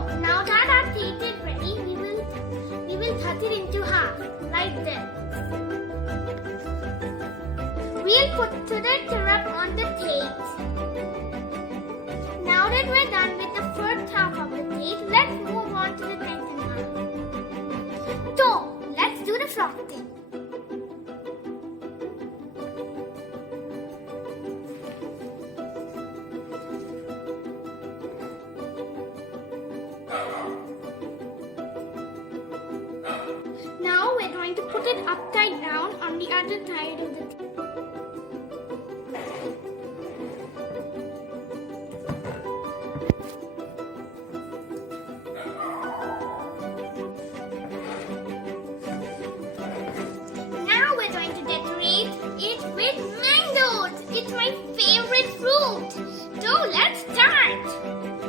now that our cake is ready, we will cut it into half, like this. We'll put the syrup on the cake. Now that we're done with the first half of the cake, let's move on to the second half. So, let's do the frosting. Now we're going to put it upside down on the other side of the cake. Now we're going to decorate it with mangoes. It's my favorite fruit. So let's start.